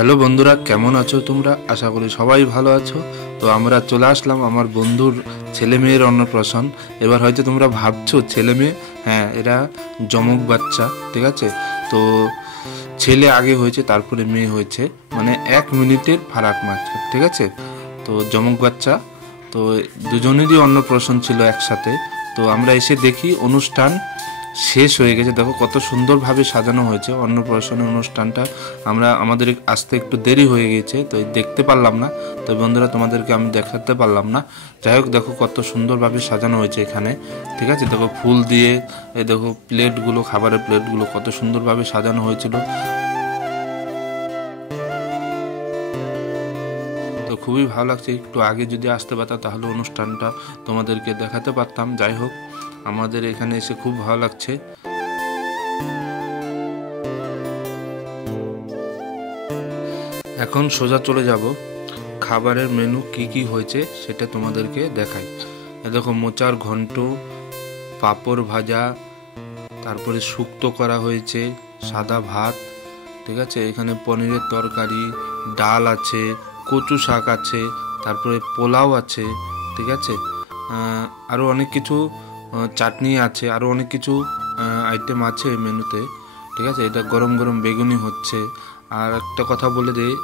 Hello বন্ধুরা, কেমন আছো তোমরা? আশা করি সবাই ভালো আছো। তো আমরা চলে আসলাম আমার বন্ধুর ছেলে মেয়ের অন্নপ্রাশন। এবার হয়তো তোমরা ভাবছো ছেলে মেয়ে, হ্যাঁ এরা যমক বাচ্চা, ঠিক আছে। তো ছেলে আগে হয়েছে তারপরে মেয়ে হয়েছে, মানে 1 মিনিটের ফারাক মাত্র, ঠিক আছে। তো যমক বাচ্চা, তো দুজনেরই অন্নপ্রাশন ছিল একসাথে। তো আমরা এসে দেখি অনুষ্ঠান শেষ হয়ে গেছে। দেখো কত সুন্দরভাবে সাজানো হয়েছে অন্নপ্রাশনের অনুষ্ঠানটা। আমাদের আসতে একটু দেরি হয়ে গেছে, তো দেখতে পারলাম না। তো বন্ধুরা, তোমাদেরকে আমি দেখাতে পারলাম না। যাই হোক, দেখো কত সুন্দরভাবে সাজানো হয়েছে এখানে, ঠিক আছে। দেখো ফুল দিয়ে, এই দেখো প্লেটগুলো, খাবারের প্লেটগুলো কত সুন্দরভাবে সাজানো হয়েছিল। তো খুবই ভালো লাগছে। একটু আগে যদি আসতে পারতাম তাহলে অনুষ্ঠানটা তোমাদেরকে দেখাতে পারতাম। যাই হোক, আমাদের এখানে এসে খুব ভালো লাগছে। এখন সোজা চলে যাব খাবারের মেনু কি কি হয়েছে সেটা তোমাদেরকে দেখাই। দেখো মোচার ঘন্ট, পাঁপড় ভাজা, তারপরে শুক্তো করা হয়েছে, সাদা ভাত, ঠিক আছে। এখানে পনিরের তরকারি, ডাল আছে, কচু শাক আছে, তারপরে পোলাও আছে, ঠিক আছে। আরও অনেক কিছু চাটনি আছে, আরও অনেক কিছু আইটেম আছে মেনুতে, ঠিক আছে। এটা গরম গরম বেগুনি হচ্ছে। আর একটা কথা বলে দিই,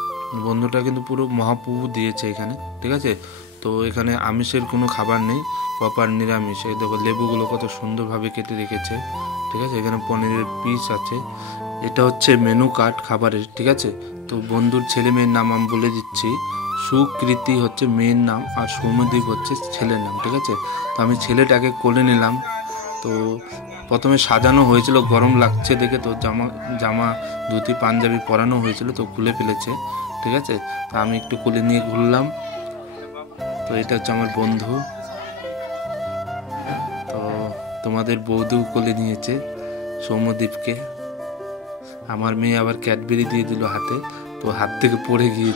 বন্ধুটা কিন্তু পুরো মহাপ্রভু দিয়েছে এখানে, ঠিক আছে। তো এখানে আমিষের কোনো খাবার নেই, প্রপার নিরামিষ। এই দেখো লেবুগুলো কত সুন্দরভাবে কেটে রেখেছে, ঠিক আছে। এখানে পনিরের পিস আছে। এটা হচ্ছে মেনু কার্ড খাবারের, ঠিক আছে। তো বন্ধুর ছেলে মেয়ের নাম আমি বলে দিচ্ছি। সুকৃতি হচ্ছে মেয়ের নাম, আর সৌম্যদীপ হচ্ছে ছেলের নাম, ঠিক আছে। তো আমি ছেলেটাকে কোলে নিলাম। তো প্রথমে সাজানো হয়েছিল, গরম লাগছে দেখে তো জামা ধুতি পাঞ্জাবি পরানো হয়েছিল, তো খুলে ফেলেছে, ঠিক আছে। তো আমি একটু কোলে নিয়ে ঘুরলাম। তো এটা হচ্ছে আমার বন্ধু। তো তোমাদের বৌদিও কোলে নিয়েছে সৌম্যদীপকে। আমার মেয়ে আবার ক্যাডবেরি দিয়ে দিল হাতে, তো হাত থেকে পড়ে গিয়ে।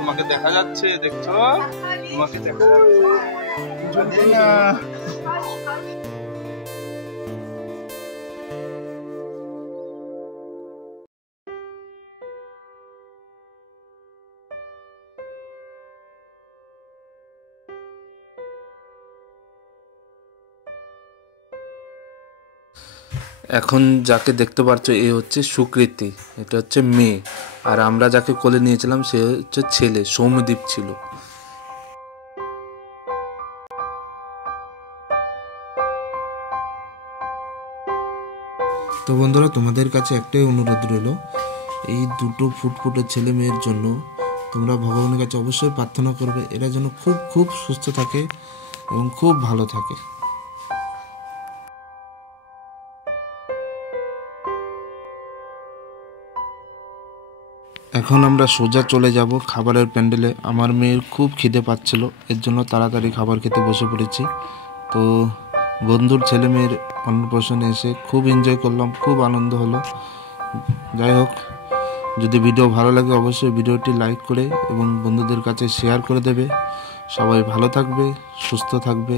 তোমাকে দেখা যাচ্ছে, দেখছো? তোমাকে দেখা যাচ্ছে না। এখন যাকে দেখতে পাচ্ছ এ হচ্ছে সুকৃতি, এটা হচ্ছে মেয়ে। আর আমরা যাকে কোলে নিয়েছিলাম সে হচ্ছে ছেলে, সৌম্যদীপ ছিল। তো বন্ধুরা, তোমাদের কাছে একটাই অনুরোধ রইল, এই দুটো ফুটফুটে ছেলে মেয়ের জন্য তোমরা ভগবানের কাছে অবশ্যই প্রার্থনা করবে, এরা যেন খুব খুব সুস্থ থাকে এবং খুব ভালো থাকে। এখন আমরা সোজা চলে যাব খাবারের প্যান্ডেলে। আমার মেয়ের খুব খিদে পাচ্ছিল, এর জন্য তাড়াতাড়ি খাবার খেতে বসে পড়েছি। তো বন্ধুর ছেলে মেয়ের অন্নপ্রাশনে এসে খুব এনজয় করলাম, খুব আনন্দ হলো। যাই হোক, যদি ভিডিও ভালো লাগে অবশ্যই ভিডিওটি লাইক করে এবং বন্ধুদের কাছে শেয়ার করে দেবে। সবাই ভালো থাকবে, সুস্থ থাকবে।